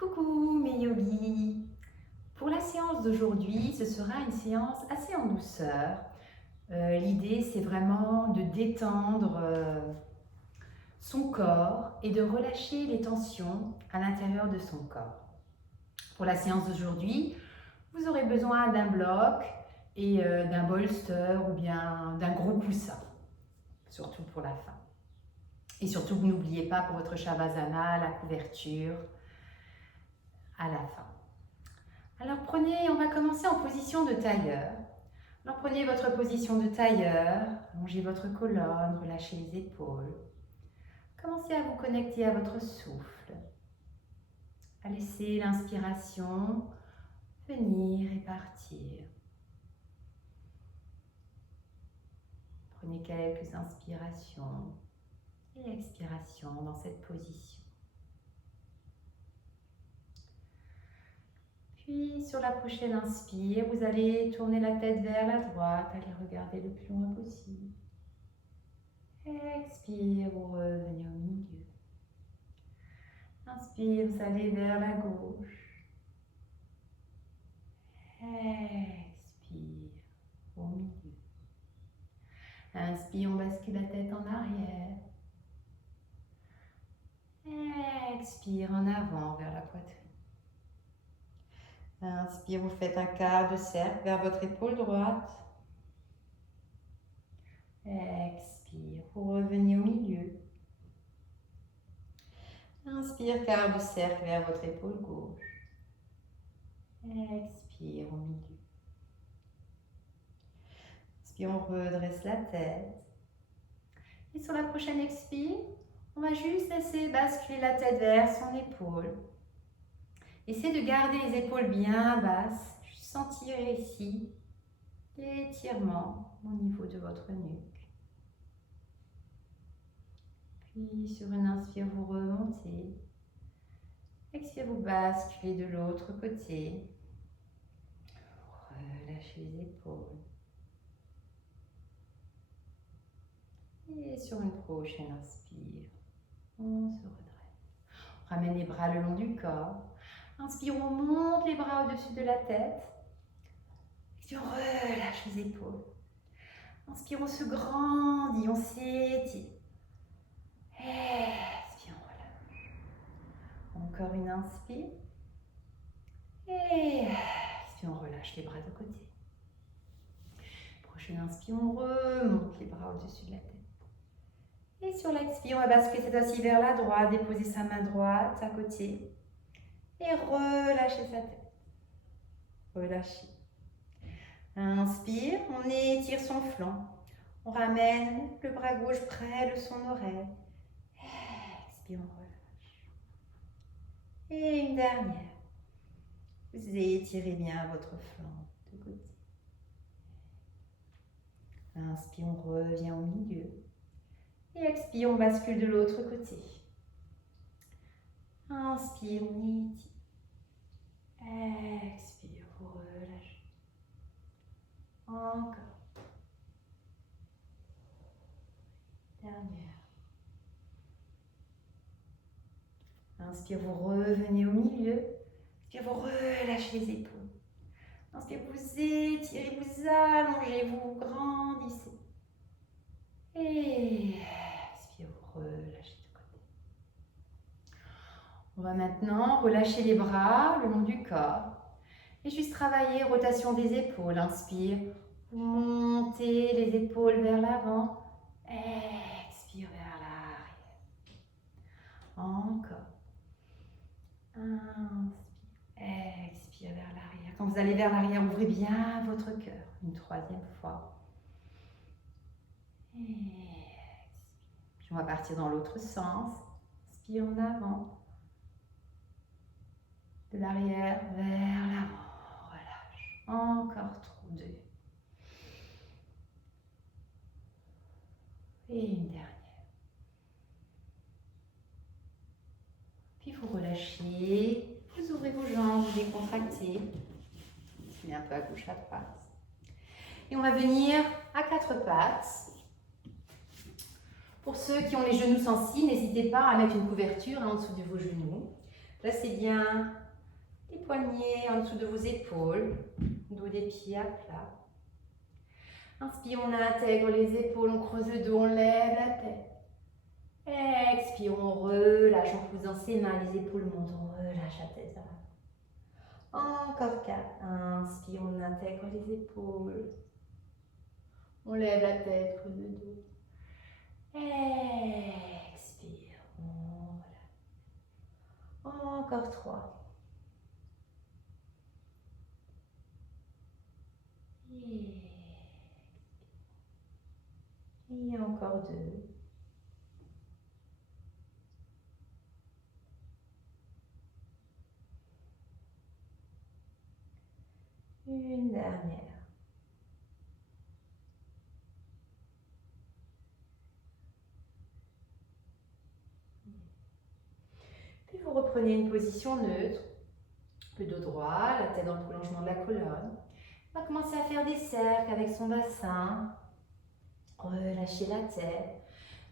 Coucou mes yogis. Pour la séance d'aujourd'hui, ce sera une séance assez en douceur. L'idée, c'est vraiment de détendre son corps et de relâcher les tensions à l'intérieur de son corps. Pour la séance d'aujourd'hui, vous aurez besoin d'un bloc et d'un bolster ou bien d'un gros coussin, surtout pour la fin. Et surtout, n'oubliez pas pour votre Shavasana, la couverture à la fin. Alors on va commencer en position de tailleur. Alors prenez votre position de tailleur, allongez votre colonne, relâchez les épaules. Commencez à vous connecter à votre souffle, à laisser l'inspiration venir et partir. Prenez quelques inspirations et expirations dans cette position. Puis sur la prochaine inspire, vous allez tourner la tête vers la droite, allez regarder le plus loin possible. Expire, vous revenez au milieu. Inspire, vous allez vers la gauche. Expire, au milieu. Inspire, on bascule la tête en arrière. Expire, en avant vers la poitrine. Inspire, vous faites un quart de cercle vers votre épaule droite. Expire, vous revenez au milieu. Inspire, quart de cercle vers votre épaule gauche. Expire au milieu. Inspire, on redresse la tête. Et sur la prochaine expire, on va juste laisser basculer la tête vers son épaule. Essayez de garder les épaules bien basses, juste sentir ici l'étirement au niveau de votre nuque. Puis sur une inspire, vous remontez. Expire, vous basculez de l'autre côté. Relâchez les épaules. Et sur une prochaine inspire, on se redresse. On ramène les bras le long du corps. Inspire, on monte les bras au-dessus de la tête. Expire, on relâche les épaules. Inspire, on se grandit, on s'étire. Expire, on relâche. Encore une inspire. Et expire, on relâche les bras de côté. Prochaine inspire, on remonte les bras au-dessus de la tête. Et sur l'expire, on va basculer cette fois-ci vers la droite, déposer sa main droite à côté. Et relâchez sa tête. Relâchez. Inspire, on étire son flanc. On ramène le bras gauche près de son oreille. Expire, on relâche. Et une dernière. Vous étirez bien votre flanc de côté. Inspire, on revient au milieu. Et expire, on bascule de l'autre côté. Inspire, on étire. Expire, vous relâchez. Encore. Dernière. Inspire, vous revenez au milieu. Inspire, vous relâchez les épaules. Inspire, vous étirez, vous allongez, vous grandissez. Et expire, vous relâchez de côté. On va maintenant relâcher les bras le long du corps. Et juste travailler rotation des épaules. Inspire, vous montez les épaules vers l'avant. Expire vers l'arrière. Encore. Inspire, expire vers l'arrière. Quand vous allez vers l'arrière, ouvrez bien votre cœur. Une troisième fois. Et expire. Puis on va partir dans l'autre sens. Inspire en avant. De l'arrière vers l'avant. Relâche. Encore trop. 2. Et une dernière. Puis vous relâchez. Vous ouvrez vos jambes, vous décontractez. Basculez un peu à gauche, à droite. Et on va venir à 4 pattes. Pour ceux qui ont les genoux sensibles, n'hésitez pas à mettre une couverture en dessous de vos genoux. Placez bien les poignets en dessous de vos épaules, dos des pieds à plat. Inspire, on intègre les épaules, on creuse le dos, on lève la tête. Expire, on relâche en posant ses mains, les épaules montent, on relâche la tête vers l'avant. Encore 4. Inspire, on intègre les épaules. On lève la tête, creuse le dos. Expire, on relâche. Encore 3. Et encore 2. Une dernière. Puis vous reprenez une position neutre, le dos droit, la tête dans le prolongement de la colonne. On va commencer à faire des cercles avec son bassin. Relâchez la tête,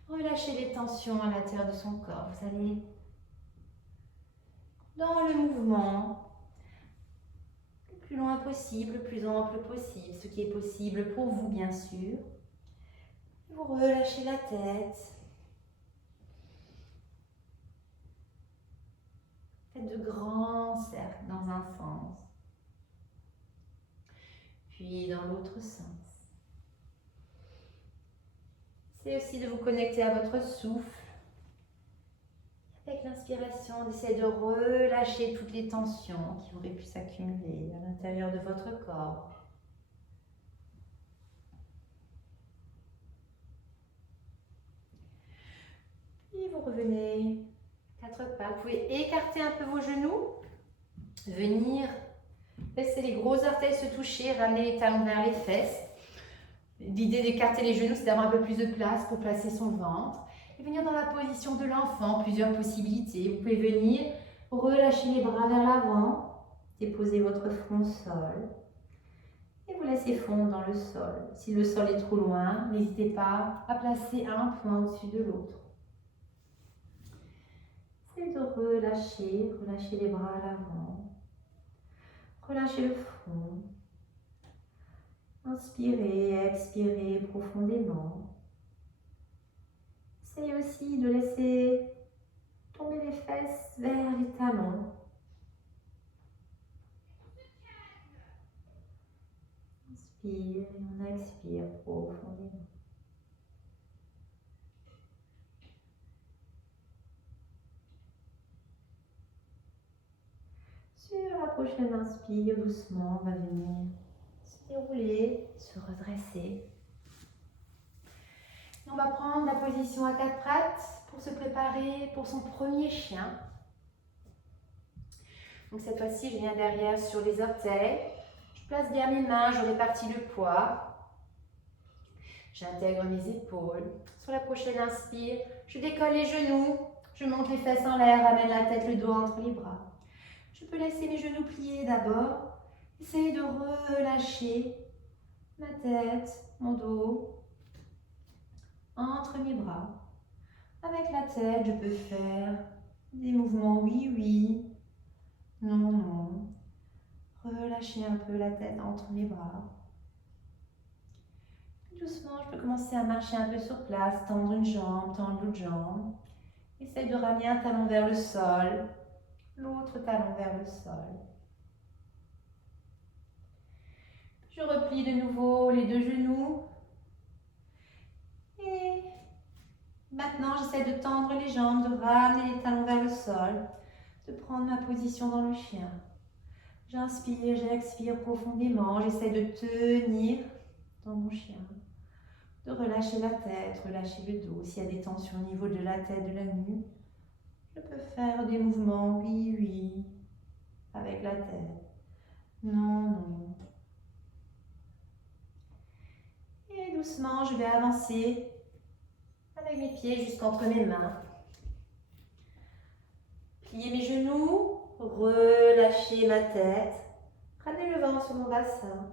relâchez les tensions à l'intérieur de son corps. Vous allez dans le mouvement le plus loin possible, le plus ample possible, ce qui est possible pour vous bien sûr. Vous relâchez la tête. Faites de grands cercles dans un sens, puis dans l'autre sens. C'est aussi de vous connecter à votre souffle. Avec l'inspiration, d'essayer de relâcher toutes les tensions qui auraient pu s'accumuler à l'intérieur de votre corps. Puis vous revenez 4 pas. Vous pouvez écarter un peu vos genoux, venir laisser les gros orteils se toucher, ramener les talons vers les fesses. L'idée d'écarter les genoux, c'est d'avoir un peu plus de place pour placer son ventre. Et venir dans la position de l'enfant, plusieurs possibilités. Vous pouvez venir relâcher les bras vers l'avant, déposer votre front au sol et vous laissez fondre dans le sol. Si le sol est trop loin, n'hésitez pas à placer un point au-dessus de l'autre. C'est de relâcher, relâcher les bras à l'avant, relâcher le front. Inspirez, expirez profondément. Essayez aussi de laisser tomber les fesses vers les talons. Inspire et on expire profondément. Sur la prochaine inspire, doucement, on va venir se dérouler, se redresser. On va prendre la position à 4 pattes pour se préparer pour son premier chien. Donc cette fois-ci, je viens derrière sur les orteils. Je place bien mes mains, je répartis le poids. J'intègre mes épaules. Sur la prochaine inspire, je décolle les genoux. Je monte les fesses en l'air, ramène la tête, le dos entre les bras. Je peux laisser mes genoux pliés d'abord. Essayez de relâcher ma tête, mon dos, entre mes bras. Avec la tête, je peux faire des mouvements oui, non, non. Relâcher un peu la tête entre mes bras. Doucement, je peux commencer à marcher un peu sur place, tendre une jambe, tendre l'autre jambe. Essaye de ramener un talon vers le sol, l'autre talon vers le sol. Je replie de nouveau les deux genoux. Et maintenant, j'essaie de tendre les jambes, de ramener les talons vers le sol, de prendre ma position dans le chien. J'inspire, j'expire profondément, j'essaie de tenir dans mon chien, de relâcher la tête, relâcher le dos. S'il y a des tensions au niveau de la tête, de la nuque, je peux faire des mouvements oui, avec la tête. Non, non. Et doucement, je vais avancer avec mes pieds jusqu'entre mes mains. Plier mes genoux, relâcher ma tête, ramener le ventre sur mon bassin.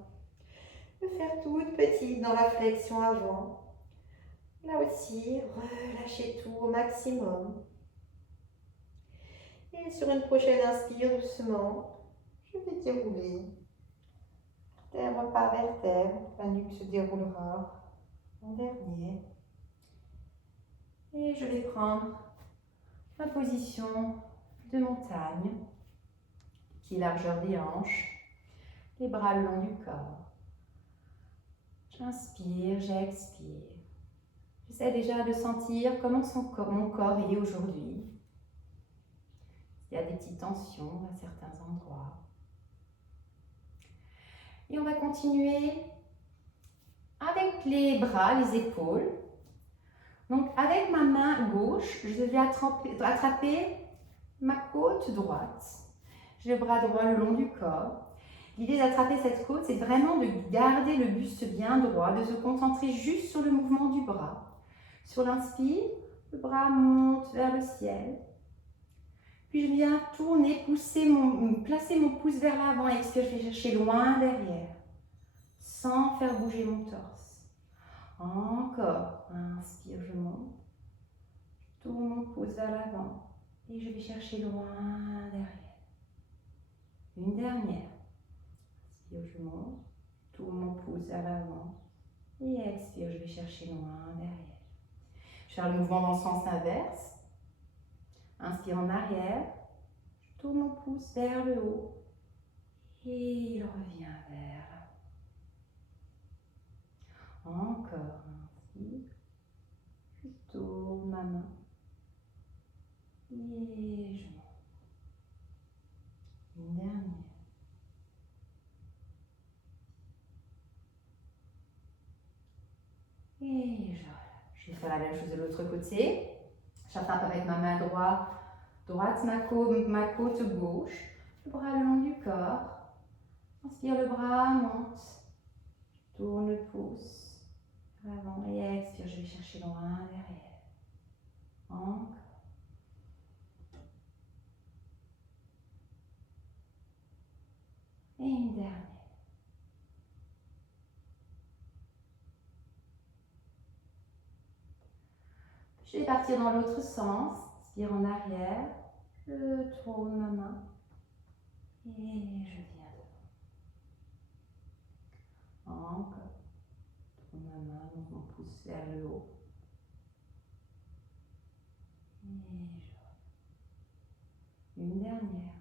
Me faire toute petite dans la flexion avant. Là aussi, relâchez tout au maximum. Et sur une prochaine inspire doucement, je vais dérouler vertèbre par vertèbre. La nuque se déroulera en dernier. Et je vais prendre ma position de montagne, qui est largeur des hanches, les bras le long du corps. J'inspire, j'expire. J'essaie déjà de sentir comment mon corps est aujourd'hui. Il y a des petites tensions à certains endroits. Et on va continuer avec les bras, les épaules. Donc avec ma main gauche, je vais attraper ma côte droite. J'ai le bras droit le long du corps. L'idée d'attraper cette côte, c'est vraiment de garder le buste bien droit, de se concentrer juste sur le mouvement du bras. Sur l'inspire, le bras monte vers le ciel. Puis je viens tourner, placer mon pouce vers l'avant. Expire, je vais chercher loin derrière, sans faire bouger mon torse. Encore, inspire, je monte. Je tourne mon pouce vers l'avant et je vais chercher loin derrière. Une dernière. Inspire, je monte. Je tourne mon pouce vers l'avant et expire, je vais chercher loin derrière. Je vais faire le mouvement dans le sens inverse. Inspire en arrière. Je tourne mon pouce vers le haut et il revient vers là. Encore, inspire. Je tourne ma main et je monte. Une dernière. Et je relâche. Je vais faire la même chose de l'autre côté. J'attrape avec ma main droite ma côte gauche, le bras le long du corps. Inspire, le bras monte. Je tourne le pouce vers l'avant et expire, je vais chercher loin derrière. Encore. Et une dernière. Je vais partir dans l'autre sens. Inspire en arrière. Je tourne ma main. Et je viens devant. Encore. Je tourne ma main, donc mon pouce vers le haut. Et je... Une dernière.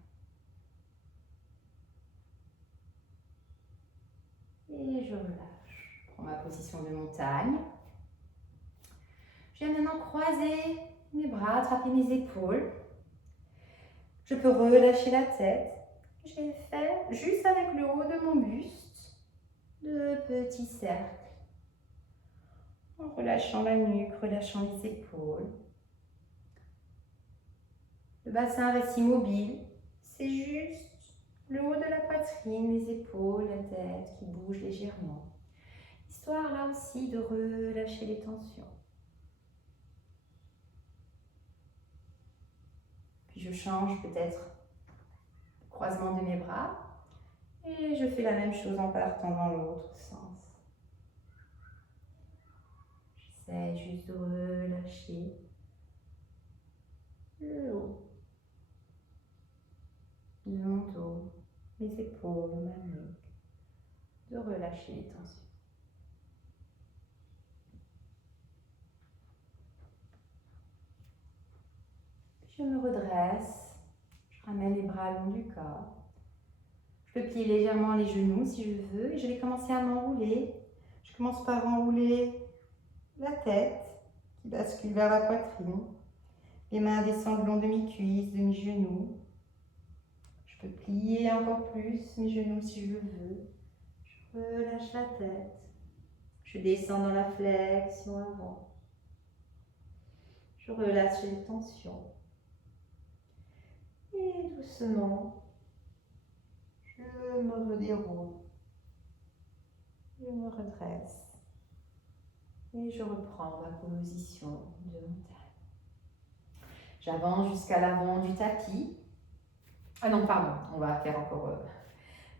Et je relâche. Je prends ma position de montagne. Je viens maintenant croiser mes bras, attraper mes épaules. Je peux relâcher la tête. Je vais faire juste avec le haut de mon buste de petits cercles. En relâchant la nuque, relâchant les épaules. Le bassin reste immobile. C'est juste le haut de la poitrine, les épaules, la tête qui bouge légèrement. Histoire là aussi de relâcher les tensions. Puis je change peut-être le croisement de mes bras et je fais la même chose en partant dans l'autre sens. J'essaie juste de relâcher le haut, le menton, les épaules, ma nuque, de relâcher les tensions. Je me redresse, je ramène les bras le long du corps. Je peux plier légèrement les genoux si je veux et je vais commencer à m'enrouler. Je commence par enrouler la tête qui bascule vers la poitrine. Les mains descendent le long de mes cuisses, de mes genoux. Je peux plier encore plus mes genoux si je veux. Je relâche la tête. Je descends dans la flexion avant. Je relâche les tensions. Et doucement, je me redéroule. Je me redresse. Et je reprends ma position de montagne. J'avance jusqu'à l'avant du tapis. Ah non, pardon, on va faire encore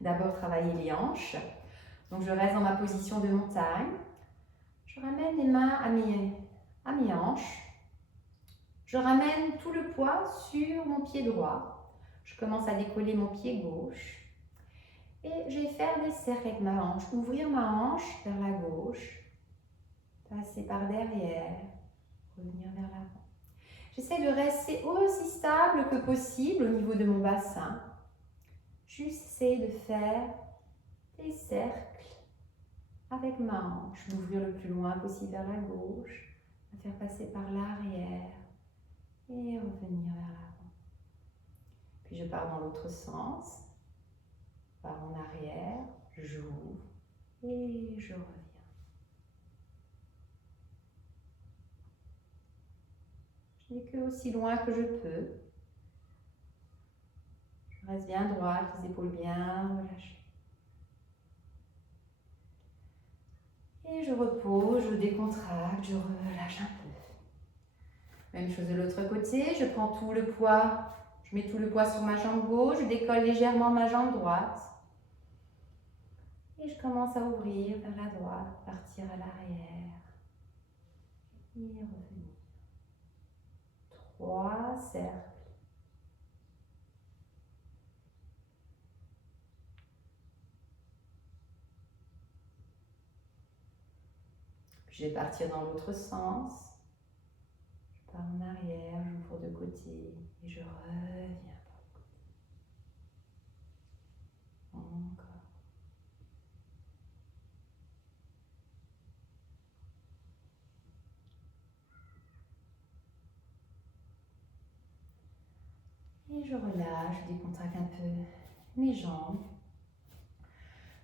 d'abord travailler les hanches. Donc je reste dans ma position de montagne. Je ramène les mains à mes hanches. Je ramène tout le poids sur mon pied droit. Je commence à décoller mon pied gauche. Et je vais faire des cercles avec ma hanche. Ouvrir ma hanche vers la gauche. Passer par derrière. Revenir vers l'avant. J'essaie de rester aussi stable que possible au niveau de mon bassin. Juste essayer de faire des cercles avec ma hanche. M'ouvrir le plus loin possible vers la gauche. Me faire passer par l'arrière. Et revenir vers l'avant. Puis je pars dans l'autre sens. Par en arrière, j'ouvre et je reviens. Je n'ai que aussi loin que je peux. Je reste bien droite, les épaules bien relâchées. Et je repose, je décontracte, je relâche un peu. Même chose de l'autre côté, je prends tout le poids, je mets tout le poids sur ma jambe gauche, je décolle légèrement ma jambe droite. Et je commence à ouvrir vers la droite, partir à l'arrière. Et revenir. 3 cercles. Puis je vais partir dans l'autre sens. Je pars en arrière, j'ouvre de côté et je reviens par le côté. Encore. Et je relâche, je décontracte un peu mes jambes.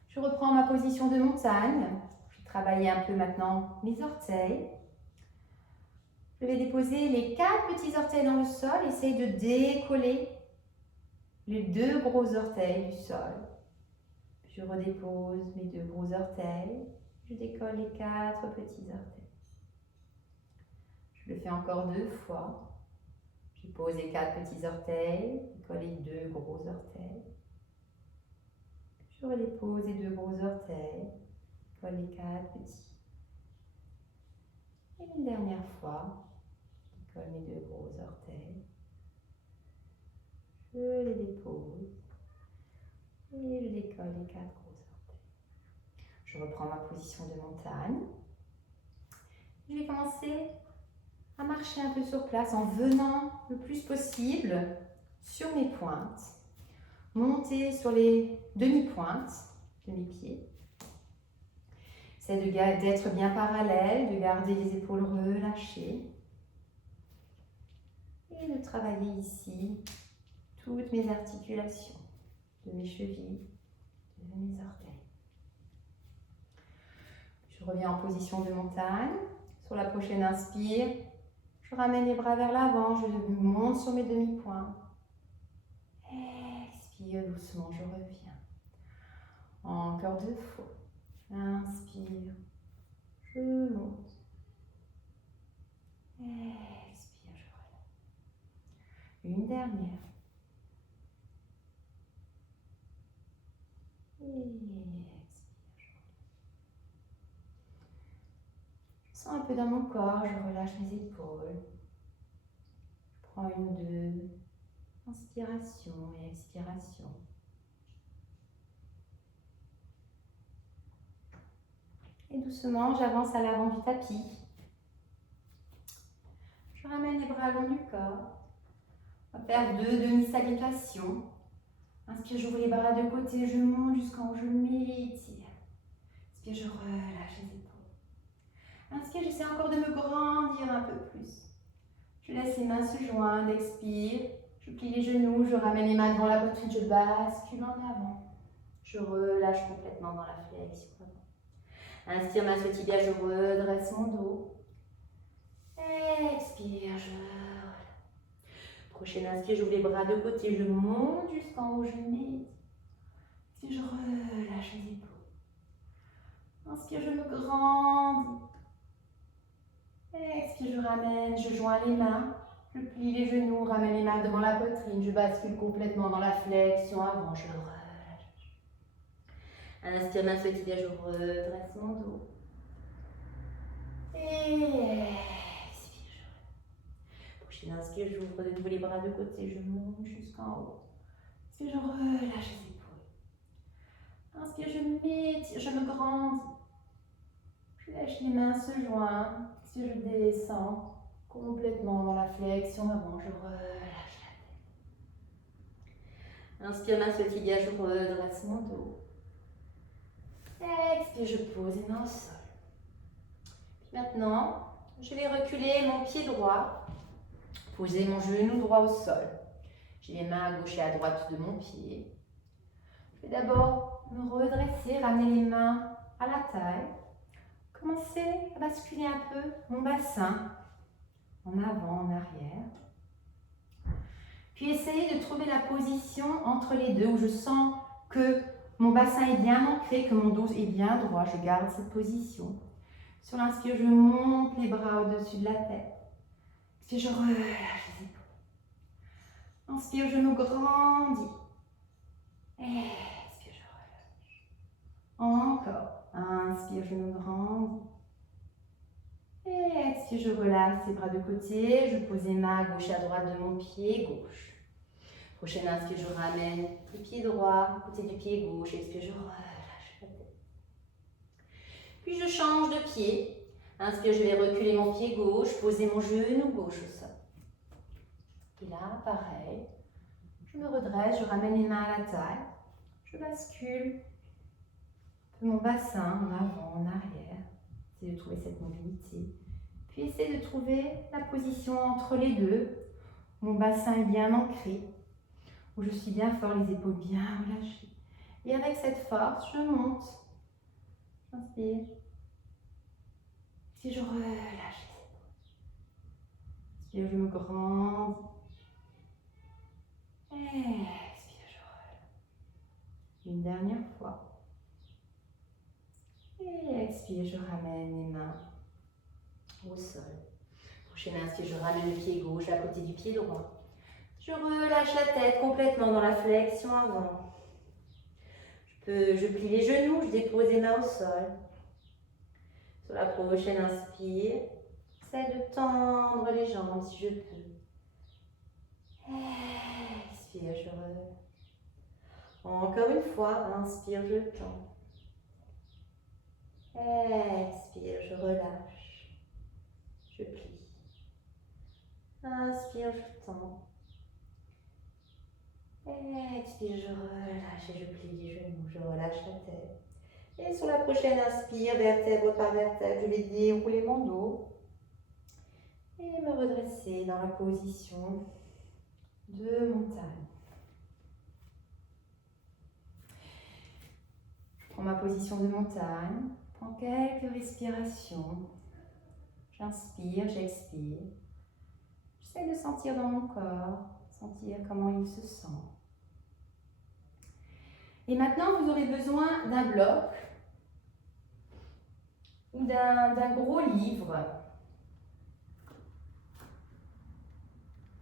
Je reprends ma position de montagne. Je vais travailler un peu maintenant mes orteils. Je vais déposer les 4 petits orteils dans le sol. Essaye de décoller les 2 gros orteils du sol. Puis je redépose mes 2 gros orteils. Je décolle les 4 petits orteils. Je le fais encore 2 fois. Je pose les 4 petits orteils, décolle les 2 gros orteils. Je redépose les 2 gros orteils, décolle les 4 petits. Et une dernière fois, je décolle mes 2 gros orteils. Je les dépose. Et je décolle les 4 gros orteils. Je reprends ma position de montagne. Je vais commencer à marcher un peu sur place en venant le plus possible sur mes pointes. Monter sur les demi-pointes de mes pieds. C'est d'être bien parallèle, de garder les épaules relâchées. Et de travailler ici toutes mes articulations, de mes chevilles, de mes orteils. Je reviens en position de montagne. Sur la prochaine inspire, je ramène les bras vers l'avant, je monte sur mes demi-pointes. Expire doucement, je reviens. Encore 2 fois. Inspire, je monte. Expire, je relâche. Une dernière. Et expire, je relâche. Je sens un peu dans mon corps, je relâche mes épaules. Je prends 1, 2. Inspiration et expiration. Et doucement, j'avance à l'avant du tapis. Je ramène les bras le long du corps. On va faire 2 demi-salutations. Inspire, j'ouvre les bras de côté, je monte jusqu'en haut, je m'étire. Inspire, je relâche les épaules. Inspire, j'essaie encore de me grandir un peu plus. Je laisse les mains se joindre, expire. Je plie les genoux, je ramène les mains devant la poitrine, je bascule en avant. Je relâche complètement dans la flexion. Inspire, main sur le tibia, je redresse mon dos. Expire, je relâche. Prochaine inspire, j'ouvre les bras de côté, je monte jusqu'en haut, je m'étire. Expire, je relâche les épaules. Inspire, je me grandis. Expire, je ramène, je joins les mains. Je plie les genoux, ramène les mains devant la poitrine, je bascule complètement dans la flexion avant, je relâche. Inspire, main sur le tibia, je redresse mon dos. Et expire, je relâche. Prochaine inspire, j'ouvre de nouveau les bras de côté, je monte jusqu'en haut. Inspire, je relâche les épaules. Inspire, je m'étire, je me grandis. Je lâche les mains se joindre. Inspire, je descends complètement dans la flexion avant, je relâche la tête. Inspire, main sur le tibia, je redresse mon dos. Expire, je pose les mains au sol. Puis maintenant, je vais reculer mon pied droit, poser mon genou droit au sol. J'ai les mains à gauche et à droite de mon pied. Je vais d'abord me redresser, ramener les mains à la taille. Commencer à basculer un peu mon bassin en avant, en arrière. Puis essayer de trouver la position entre les deux où je sens que mon bassin est bien ancré, que mon dos est bien droit. Je garde cette position. Sur l'inspire, je monte les bras au-dessus de la tête. Puis je relâche les épaules. Inspire, je me grandis. Expire, je relâche. Encore. Inspire, je me grandis. Et expire, je relâche les bras de côté. Je pose les mains à gauche et à droite de mon pied gauche. Prochaine inspire, je ramène le pied droit à côté du pied gauche. Expire, je relâche la tête. Puis je change de pied. Inspire, je vais reculer mon pied gauche, poser mon genou gauche au sol. Et là, pareil. Je me redresse, je ramène les mains à la taille. Je bascule mon bassin en avant, en arrière. Essayez de trouver cette mobilité. Puis essayez de trouver la position entre les deux. Mon bassin est bien ancré, où je suis bien fort, les épaules bien relâchées. Et avec cette force, je monte. J'inspire. Si je relâche les épaules. Inspire, je me grandis. Expire, je relâche. Une dernière fois. Et expire, je ramène les mains au sol. Prochaine inspire, je ramène le pied gauche à côté du pied droit. Je relâche la tête complètement dans la flexion avant. Je plie les genoux, je dépose les mains au sol. Sur la prochaine inspire, j'essaie de tendre les jambes si je peux. Expire, je relâche. Encore une fois, inspire, je tends. Expire, je relâche. Je plie. Inspire, je tends. Expire, je relâche et je plie les genoux, je relâche la tête. Et sur la prochaine inspire, vertèbre par vertèbre, je vais dérouler mon dos et me redresser dans la position de montagne. Je prends ma position de montagne, prends quelques respirations. J'inspire, j'expire. J'essaie de sentir dans mon corps, sentir comment il se sent. Et maintenant, vous aurez besoin d'un bloc ou d'un gros livre,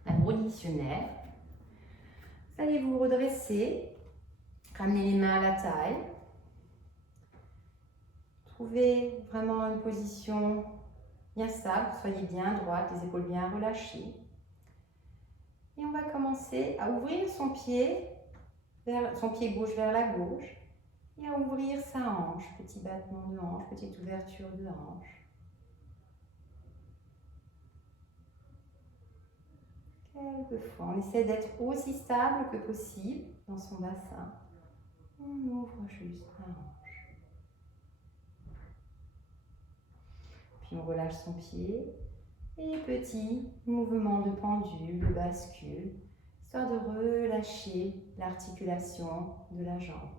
un gros dictionnaire. Vous allez vous redresser, ramener les mains à la taille. Trouvez vraiment une position bien stable, soyez bien droite, les épaules bien relâchées. Et on va commencer à ouvrir son pied gauche vers la gauche et à ouvrir sa hanche, petit battement de hanche, petite ouverture de hanche. Quelques fois, on essaie d'être aussi stable que possible dans son bassin. On ouvre juste la hanche. Puis on relâche son pied et petit mouvement de pendule, de bascule, histoire de relâcher l'articulation de la jambe.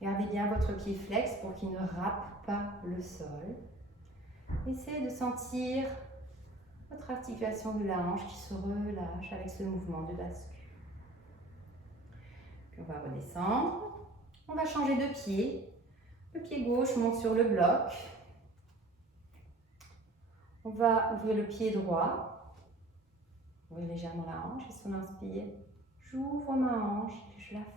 Gardez bien votre pied flex pour qu'il ne râpe pas le sol. Essayez de sentir votre articulation de la hanche qui se relâche avec ce mouvement de bascule. Puis on va redescendre. On va changer de pied. Le pied gauche monte sur le bloc. On va ouvrir le pied droit. Ouvrir légèrement la hanche et sur l'inspire, j'ouvre ma hanche et je la ferme.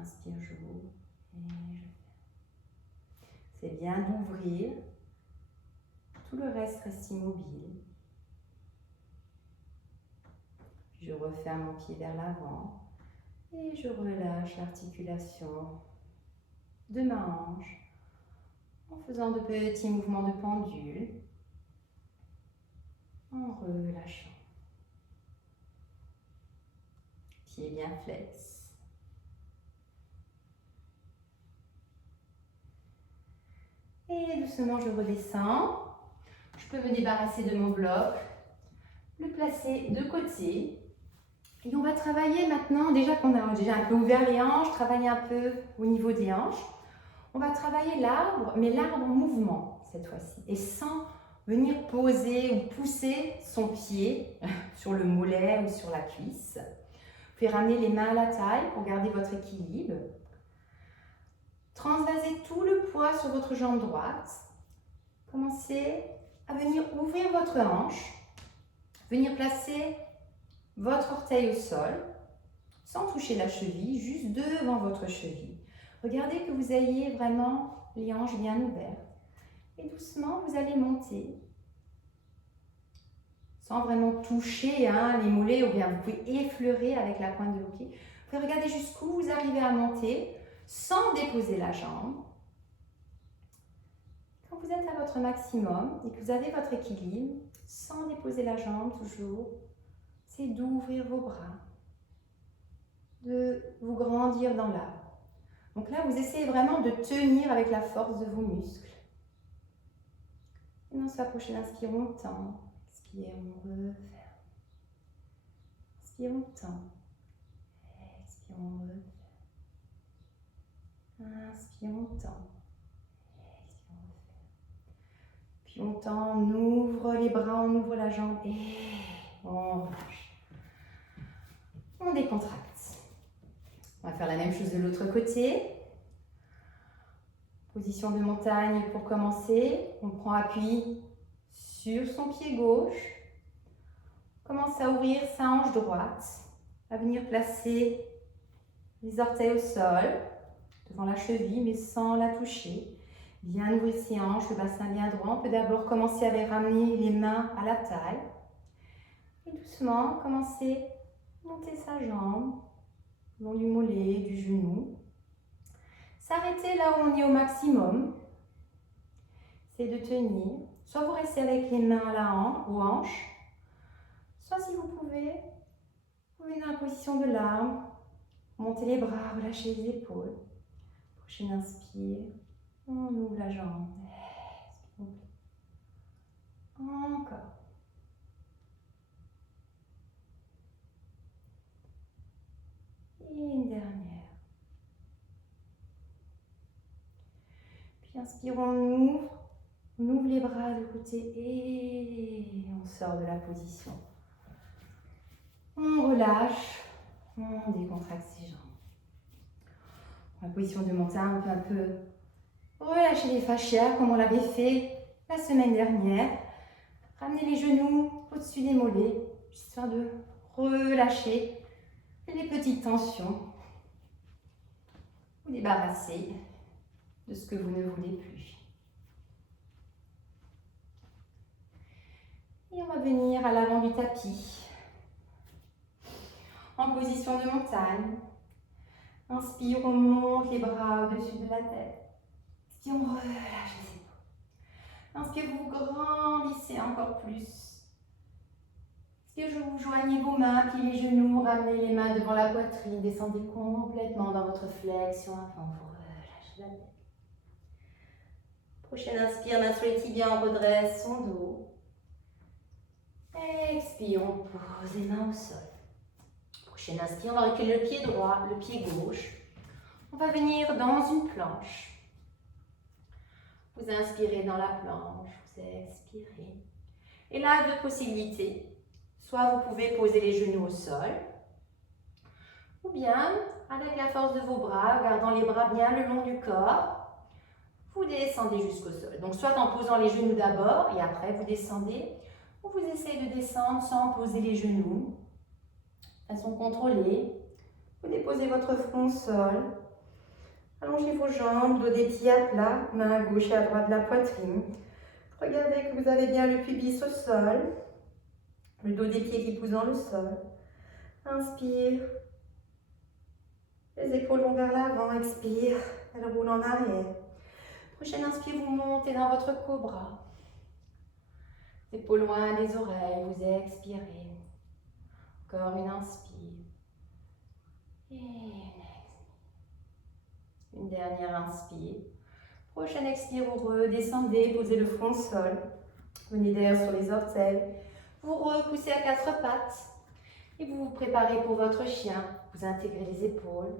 Inspire, j'ouvre et je ferme. C'est bien d'ouvrir. Tout le reste immobile. Je referme mon pied vers l'avant et je relâche l'articulation de ma hanche en faisant de petits mouvements de pendule, en relâchant. Pied bien flex. Et doucement, je redescends. Je peux me débarrasser de mon bloc, le placer de côté. Et on va travailler maintenant, déjà qu'on a déjà un peu ouvert les hanches, travailler un peu au niveau des hanches. On va travailler l'arbre, mais l'arbre en mouvement cette fois-ci. Et sans venir poser ou pousser son pied sur le mollet ou sur la cuisse. Vous pouvez ramener les mains à la taille pour garder votre équilibre. Transvasez tout le poids sur votre jambe droite. Commencez à venir ouvrir votre hanche, venir placer votre orteil au sol, sans toucher la cheville, juste devant votre cheville. Regardez que vous ayez vraiment les hanches bien ouvertes. Et doucement, vous allez monter, sans vraiment toucher les mollets, ou bien vous pouvez effleurer avec la pointe de vos pieds. Vous pouvez regarder jusqu'où vous arrivez à monter, sans déposer la jambe. Quand vous êtes à votre maximum et que vous avez votre équilibre, sans déposer la jambe toujours, c'est d'ouvrir vos bras, de vous grandir dans l'arbre. Donc là, vous essayez vraiment de tenir avec la force de vos muscles. Et dans ce prochain inspire, on tend. Expire, on referme. Inspire, on tend. Expire, on referme. Inspire, on tend. Expire, on referme. Puis on tend, on ouvre les bras, on ouvre la jambe et on relâche. On décontracte. On va faire la même chose de l'autre côté. Position de montagne pour commencer. On prend appui sur son pied gauche. On commence à ouvrir sa hanche droite. À venir placer les orteils au sol, devant la cheville, mais sans la toucher. Bien ouvrir ses hanches, le bassin bien droit. On peut d'abord commencer à ramener les mains à la taille. Et doucement, commencer à monter sa jambe, le long du mollet, du genou. S'arrêter là où on est au maximum. C'est de tenir. Soit vous restez avec les mains à aux hanches, soit si vous pouvez, vous venez dans la position de l'arbre, montez les bras, relâchez les épaules. Prochaine inspire, on ouvre la jambe. Encore. Et une dernière. Puis inspire, on ouvre les bras de côté et on sort de la position. On relâche, on décontracte ses jambes. En position de montagne, on peut un peu relâcher les fascias comme on l'avait fait la semaine dernière. Ramenez les genoux au-dessus des mollets, histoire de relâcher les petites tensions. Vous débarrasser de ce que vous ne voulez plus. Et on va venir à l'avant du tapis. En position de montagne. Inspire, on monte les bras au-dessus de la tête. Expire, on relâche les épaules. Inspire, vous grandissez encore plus. Expire, vous joignez vos mains, pliez les genoux, ramenez les mains devant la poitrine, descendez complètement dans votre flexion avant, vous relâchez la tête. Prochaine inspire, main sur les tibias, on redresse son dos. Expire, on pose les mains au sol. Prochaine inspire, on va reculer le pied droit, le pied gauche. On va venir dans une planche. Vous inspirez dans la planche, vous expirez. Et là, deux possibilités. Soit vous pouvez poser les genoux au sol, ou bien, avec la force de vos bras, gardant les bras bien le long du corps, vous descendez jusqu'au sol. Donc, soit en posant les genoux d'abord, et après vous descendez, ou vous essayez de descendre sans poser les genoux. Elles sont contrôlées. Vous déposez votre front au sol. Allongez vos jambes, dos des pieds à plat, main à gauche et à droite de la poitrine. Regardez que vous avez bien le pubis au sol, le dos des pieds qui poussent dans le sol. Inspire. Les épaules vont vers l'avant, expire. Elles roulent en arrière. Prochaine inspire, vous montez dans votre cobra. Épaules loin des oreilles, vous expirez. Encore une inspire. Et une dernière inspire. Prochaine expire, vous redescendez, posez le front au sol. Venez derrière sur les orteils. Vous repoussez à quatre pattes. Et vous vous préparez pour votre chien. Vous intégrez les épaules.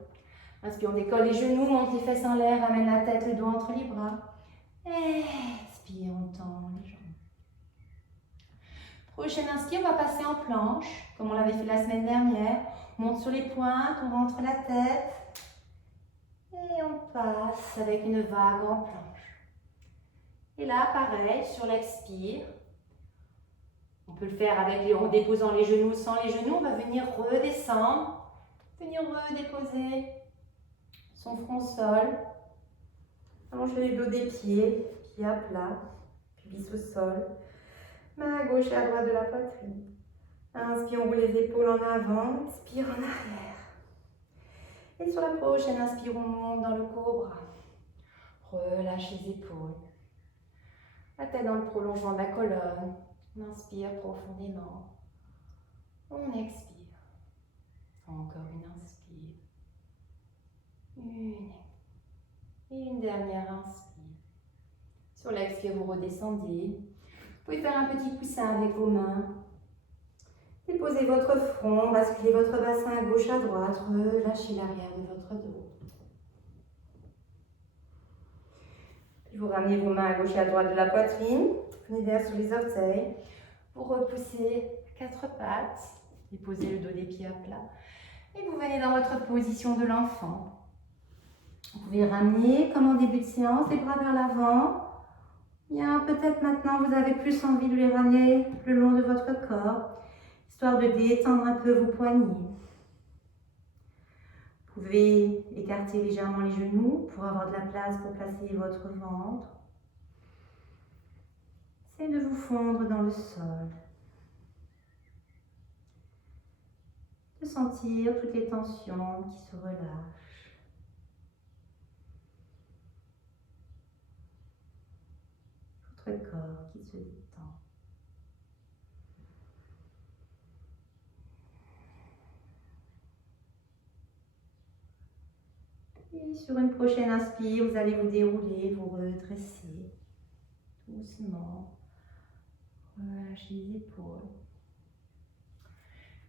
Inspire, on décolle les genoux, monte les fesses en l'air, ramène la tête, le dos entre les bras. Expire, on tend les jambes. Prochaine inspire, on va passer en planche, comme on l'avait fait la semaine dernière. On monte sur les pointes, on rentre la tête. Et on passe avec une vague en planche. Et là, pareil, sur l'expire, on peut le faire en déposant les genoux, sans les genoux. On va venir redescendre, venir redéposer son front au sol. Allongez le dos des pieds, pieds à plat, cuisse au sol. Main à gauche et à droite de la poitrine. Inspire, on roule les épaules en avant, expire en arrière. Et sur la prochaine inspire, on monte dans le cobra. Relâche les épaules. La tête dans le prolongement de la colonne. On inspire profondément. On expire. Encore une inspire. Et une dernière inspire. Sur l'expire, vous redescendez. Vous pouvez faire un petit coussin avec vos mains. Déposez votre front, basculez votre bassin à gauche, à droite, relâchez l'arrière de votre dos. Puis vous ramenez vos mains à gauche et à droite de la poitrine. Venez derrière sur les orteils. Vous repoussez quatre pattes. Déposez le dos des pieds à plat. Et vous venez dans votre position de l'enfant. Vous pouvez ramener, comme en début de séance, les bras vers l'avant. Bien, peut-être maintenant vous avez plus envie de les ramener le long de votre corps, histoire de détendre un peu vos poignets. Vous pouvez écarter légèrement les genoux pour avoir de la place pour placer votre ventre. Essayez de vous fondre dans le sol. De sentir toutes les tensions qui se relâchent. Votre corps qui se détend. Et sur une prochaine inspire, vous allez vous dérouler, vous redresser doucement. Relâchez les épaules.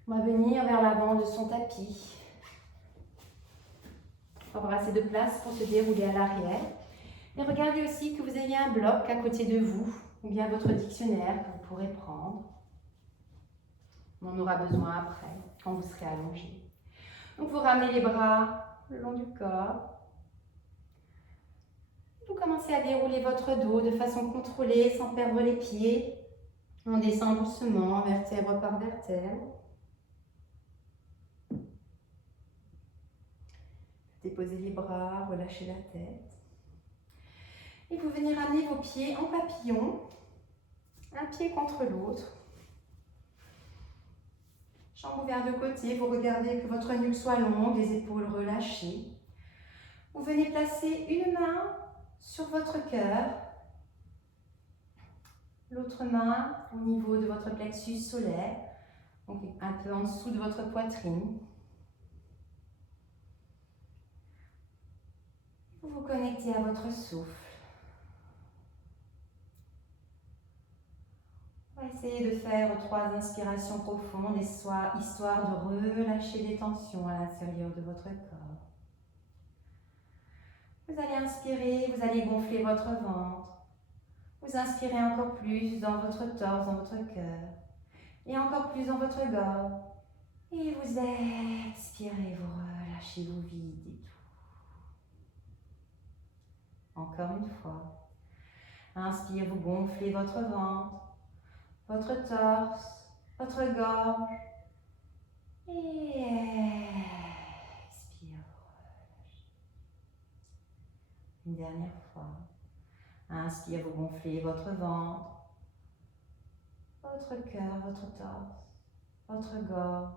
On va venir vers l'avant de son tapis. On va avoir assez de place pour se dérouler à l'arrière. Et regardez aussi que vous ayez un bloc à côté de vous, ou bien votre dictionnaire que vous pourrez prendre. On en aura besoin après, quand vous serez allongé. Donc vous ramenez les bras le long du corps. Vous commencez à dérouler votre dos de façon contrôlée, sans perdre les pieds. On descend doucement, vertèbre par vertèbre. Déposez les bras, relâchez la tête. Et vous venez ramener vos pieds en papillon, un pied contre l'autre. Jambes ouvertes de côté, vous regardez que votre nuque soit longue, les épaules relâchées. Vous venez placer une main sur votre cœur, l'autre main au niveau de votre plexus solaire, donc un peu en dessous de votre poitrine. Vous vous connectez à votre souffle. On va essayer de faire 3 inspirations profondes, histoire de relâcher les tensions à l'intérieur de votre corps. Vous allez inspirer, vous allez gonfler votre ventre. Vous inspirez encore plus dans votre torse, dans votre cœur. Et encore plus dans votre gorge. Et vous expirez, vous relâchez, vous videz tout. Encore une fois. Inspire, vous gonflez votre ventre, votre torse, votre gorge. Et expire, relâchez. Une dernière fois. Inspire, vous gonflez votre ventre, votre cœur, votre torse, votre gorge.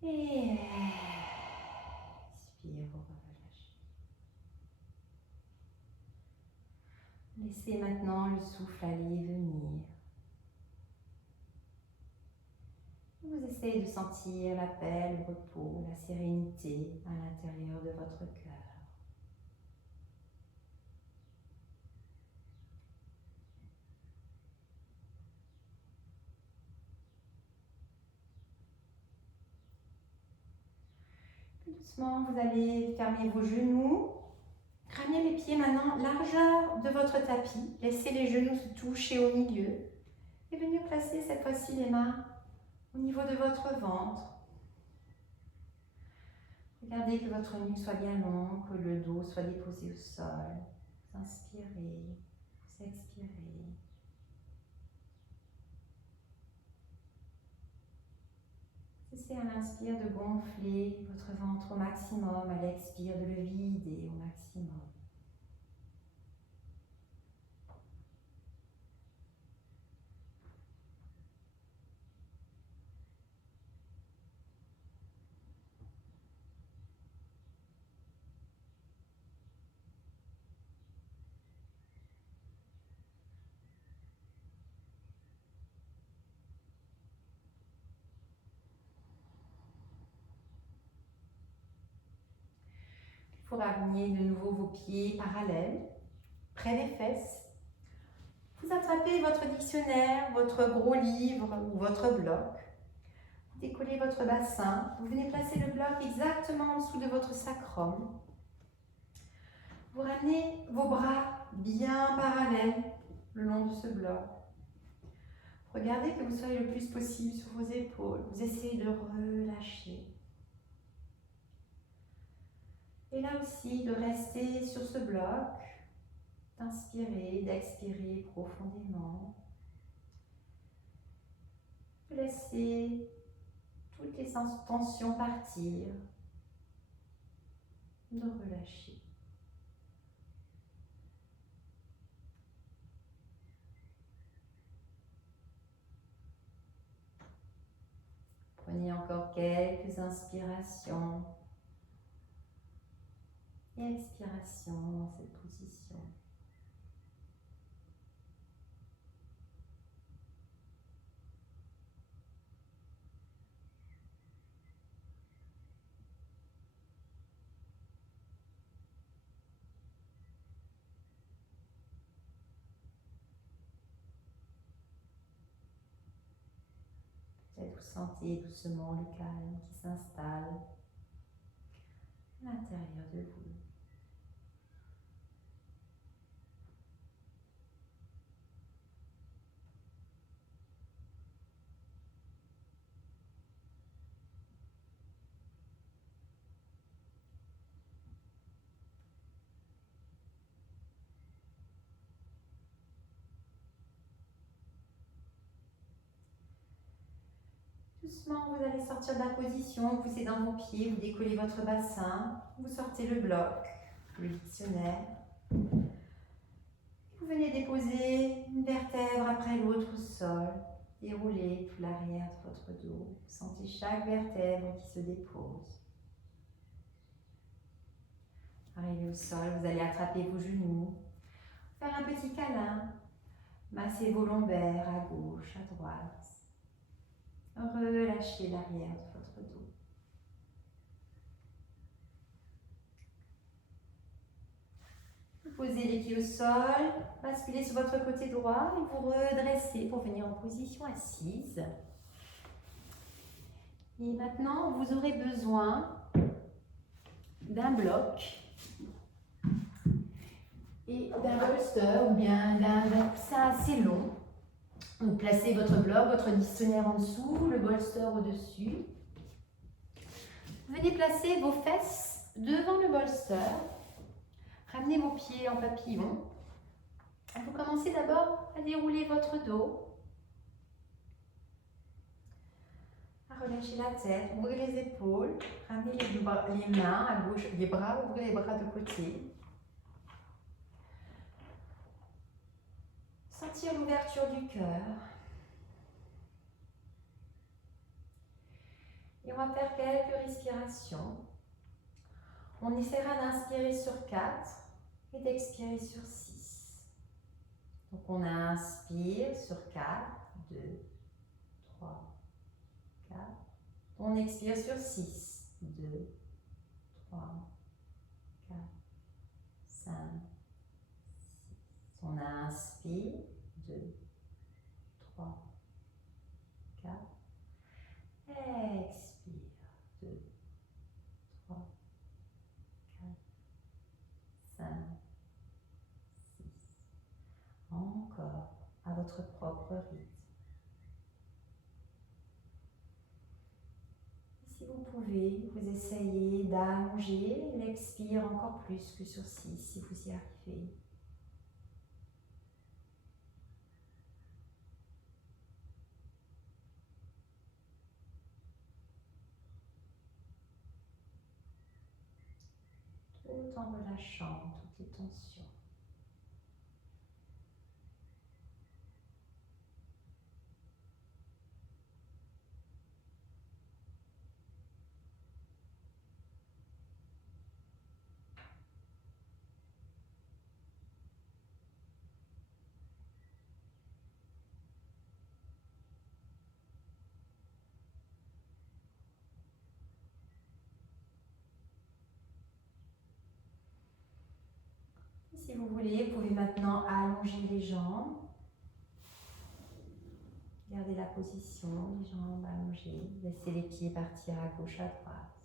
Et expire, vous relâchez. Laissez maintenant le souffle aller et venir. Vous essayez de sentir la paix, le repos, la sérénité à l'intérieur de votre cœur. Doucement, vous allez fermer vos genoux. Ramenez les pieds maintenant largeur de votre tapis. Laissez les genoux se toucher au milieu. Et venez placer cette fois-ci les mains au niveau de votre ventre. Regardez que votre nuque soit bien longue, que le dos soit déposé au sol. Vous inspirez, vous expirez. Cessez à l'inspire de gonfler votre ventre au maximum, à l'expire de le vider au maximum. Vous ramenez de nouveau vos pieds parallèles, près des fesses. Vous attrapez votre dictionnaire, votre gros livre ou votre bloc. Vous décollez votre bassin. Vous venez placer le bloc exactement en dessous de votre sacrum. Vous ramenez vos bras bien parallèles le long de ce bloc. Regardez que vous soyez le plus possible sur vos épaules. Vous essayez de relâcher. Et là aussi, de rester sur ce bloc, d'inspirer, d'expirer profondément. De laisser toutes les tensions partir, de relâcher. Prenez encore quelques inspirations et expirations dans cette position. Peut-être vous sentez doucement le calme qui s'installe à l'intérieur de vous. Doucement, vous allez sortir de la position, vous poussez dans vos pieds, vous décollez votre bassin, vous sortez le bloc, le dictionnaire. Vous venez déposer une vertèbre après l'autre au sol, déroulez tout l'arrière de votre dos. Vous sentez chaque vertèbre qui se dépose. Arrivez au sol, vous allez attraper vos genoux, faire un petit câlin, masser vos lombaires à gauche, à droite. Relâchez l'arrière de votre dos. Vous posez les pieds au sol, basculez sur votre côté droit et vous redressez pour venir en position assise. Et maintenant, vous aurez besoin d'un bloc et d'un bolster ou bien d'un coussin assez long. Vous placez votre bloc, votre dictionnaire en dessous, le bolster au-dessus. Venez placer vos fesses devant le bolster. Ramenez vos pieds en papillon. Vous commencez d'abord à dérouler votre dos. À relâcher la tête, ouvrez les épaules. Ramenez les mains à gauche, les bras, ouvrez les bras de côté. Sentir l'ouverture du cœur. Et on va faire quelques respirations. On essaiera d'inspirer sur 4 et d'expirer sur 6. Donc on inspire sur 4, 2, 3, 4. On expire sur 6, 2, 3, 4, 5, 6. On inspire, 2, 3, 4. Expire, 2, 3, 4, 5, 6. Encore, à votre propre rythme. Si vous pouvez, vous essayez d'allonger l'expire encore plus que sur 6 si vous y arrivez. Tout en relâchant toutes les tensions. Si vous voulez, vous pouvez maintenant allonger les jambes. Gardez la position, les jambes allongées. Laissez les pieds partir à gauche, à droite.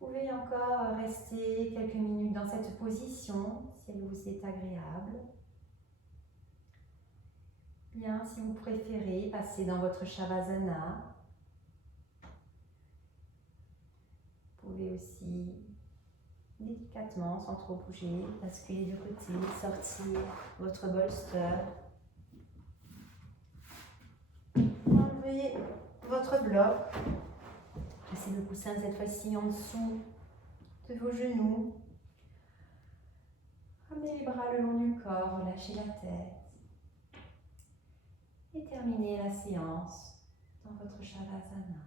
Vous pouvez encore rester quelques minutes dans cette position si elle vous est agréable. Bien, si vous préférez, passez dans votre Shavasana. Vous pouvez aussi délicatement, sans trop bouger, basculer du côté, sortir votre bolster. Enlevez votre bloc. Placez le coussin cette fois-ci en dessous de vos genoux. Ramenez les bras le long du corps, relâchez la tête. Et terminez la séance dans votre Shavasana.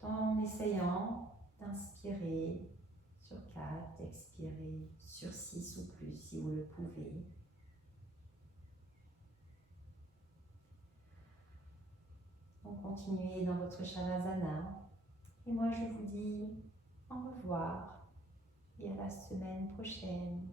Tout en essayant d'inspirer sur 4, d'expirer sur 6 ou plus si vous le pouvez. Donc continuez dans votre Shavasana. Et moi je vous dis au revoir et à la semaine prochaine.